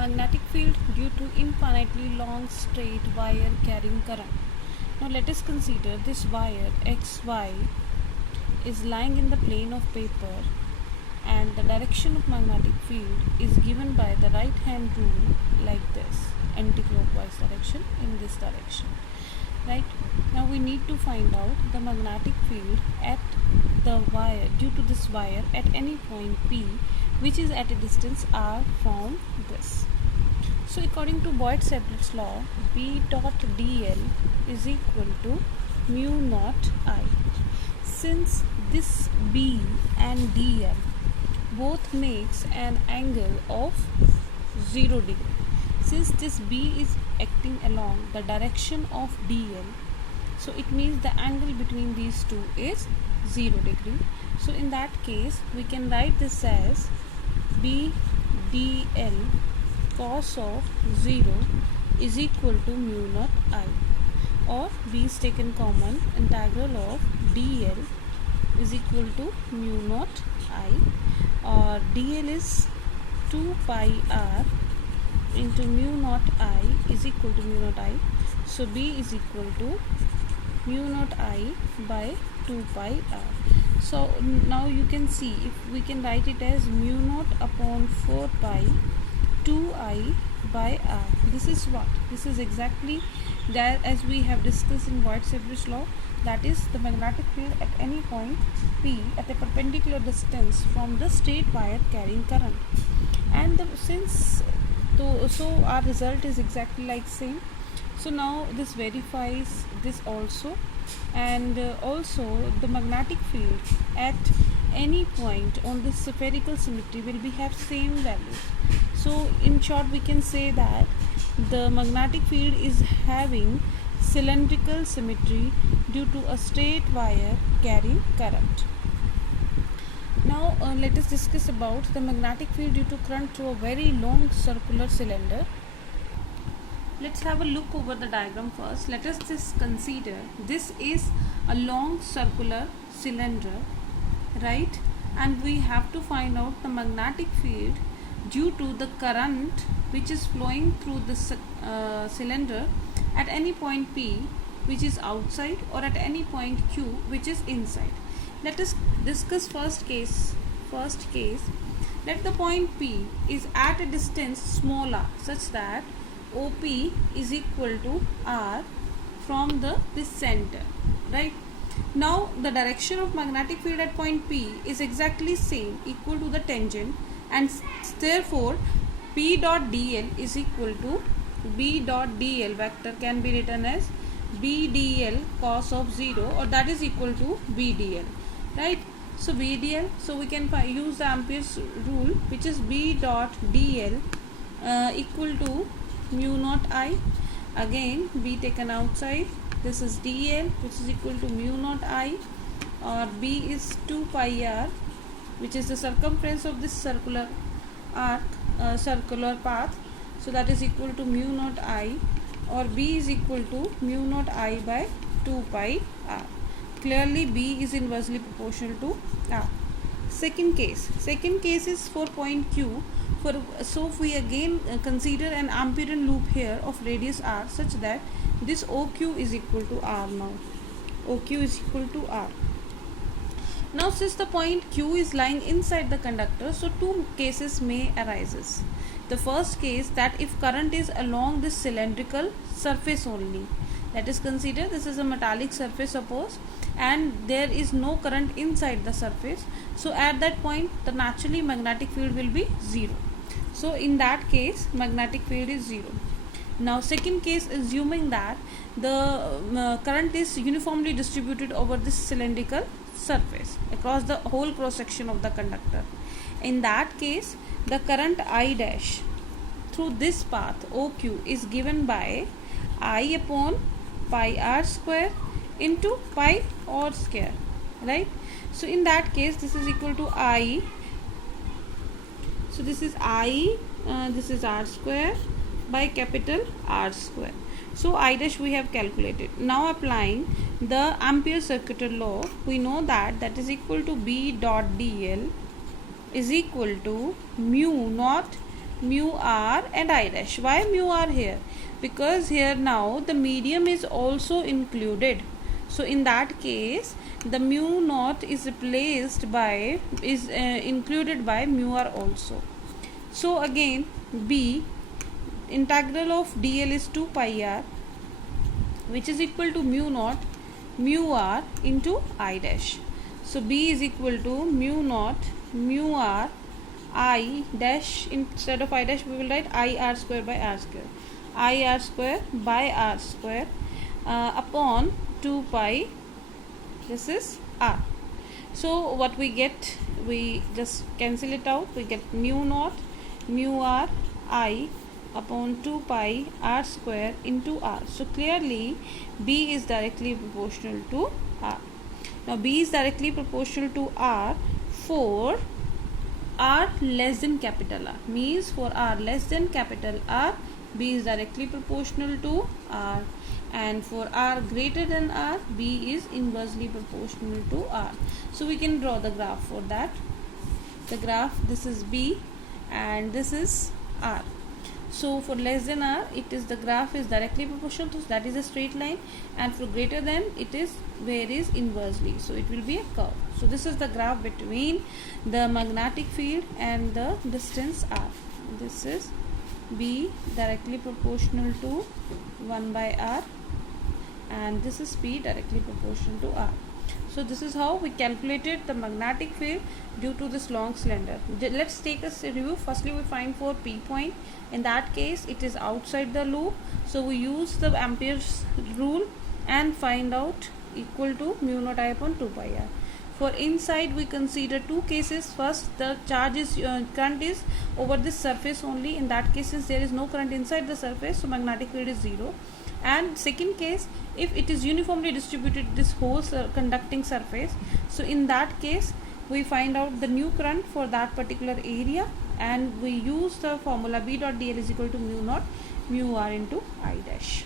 magnetic field due to infinitely long straight wire carrying current. Now let us consider this wire XY is lying in the plane of paper, and the direction of magnetic field is given by the right hand rule like this, anti-clockwise direction in this direction. Right, now we need to find out the magnetic field at the wire due to this wire at any point P which is at a distance r from this. So according to Boyd-Sedgwick's law, B dot dl is equal to mu naught I. Since this B and dl both makes an angle of 0 degree, since this B is acting along the direction of dl, so it means the angle between these two is 0 degree. So in that case we can write this as B dl cos of 0 is equal to mu naught I, or B is taken common, integral of dl is equal to mu naught I, or dl is 2 pi r into mu naught I is equal to mu naught I. So B is equal to mu naught I by 2 pi r. So now you can see, if we can write it as mu naught upon 4 pi 2I by r. This is what? This is exactly that as we have discussed in Boyd-Sedgwick's law, that is the magnetic field at any point P at a perpendicular distance from the straight wire carrying current. And so our result is exactly like same. So now this verifies this also, and also the magnetic field at any point on this spherical symmetry will have same values. So in short we can say that the magnetic field is having cylindrical symmetry due to a straight wire carrying current. Now let us discuss about the magnetic field due to current through a very long circular cylinder. Let's have a look over the diagram first. Let us just consider this is a long circular cylinder, right? And we have to find out the magnetic field due to the current which is flowing through the cylinder at any point P which is outside, or at any point Q which is inside. Let us discuss first case. Let the point P is at a distance small r such that OP is equal to r from this center, right? Now the direction of magnetic field at point P is exactly same, equal to the tangent, and therefore P dot dl is equal to B dot dl vector can be written as B dl cos of 0, or that is equal to B dl, right? So B dl, so we can use the Ampere's rule, which is B dot dl equal to mu naught I. Again B taken outside, this is dl which is equal to mu naught I, or B is 2 pi r which is the circumference of this circular arc, circular path, so that is equal to mu naught I, or B is equal to mu naught I by 2 pi r. Clearly B is inversely proportional to r. Second case is for point Q. So if we again consider an Amperian loop here of radius r such that this OQ is equal to r. Now OQ is equal to r. Now since the point Q is lying inside the conductor, so two cases may arise. The first case, that if current is along this cylindrical surface only, let us consider this is a metallic surface suppose, and there is no current inside the surface, so at that point the naturally magnetic field will be 0. So in that case magnetic field is 0. Now second case, assuming that the current is uniformly distributed over this cylindrical surface across the whole cross section of the conductor. In that case the current I dash through this path OQ is given by I upon pi r square into pi r square, right? So in that case this is equal to I, so this is I, this is r square by capital R square. So I dash we have calculated. Now applying the Ampere circuital law, we know that is equal to B dot dl is equal to mu naught mu r and I dash. Why mu r here? Because here now the medium is also included. So in that case, the mu naught is replaced by included by mu r also. So again, b integral of dl is 2 pi r, which is equal to mu naught mu r into I dash. So b is equal to mu naught mu r I dash, instead of I dash we will write I r square by r square, I r square by r square upon 2 pi, this is r. So what we get, we just cancel it out, we get mu naught mu r I upon 2 pi r square into r. So clearly b is directly proportional to r. Now b is directly proportional to r for r less than capital R, means for r less than capital R, b is directly proportional to r, and for r greater than r, b is inversely proportional to r. So we can draw the graph for that. The graph, this is b and this is r. So for less than r, it is, the graph is directly proportional, so that is a straight line, and for greater than, it is varies inversely, so it will be a curve. So this is the graph between the magnetic field and the distance r. This is b directly proportional to 1 by r, and this is p directly proportional to r. So this is how we calculated the magnetic field due to this long cylinder. Let's take a review. Firstly, we find for p point. In that case, it is outside the loop, so we use the Ampere's rule and find out equal to mu naught I upon 2 pi r. For inside, we consider two cases. First, the charge is current is over this surface only. In that case, since there is no current inside the surface, so magnetic field is 0. And second case, if it is uniformly distributed this whole conducting surface, so in that case we find out the new current for that particular area, and we use the formula b dot dl is equal to mu naught mu r into I dash.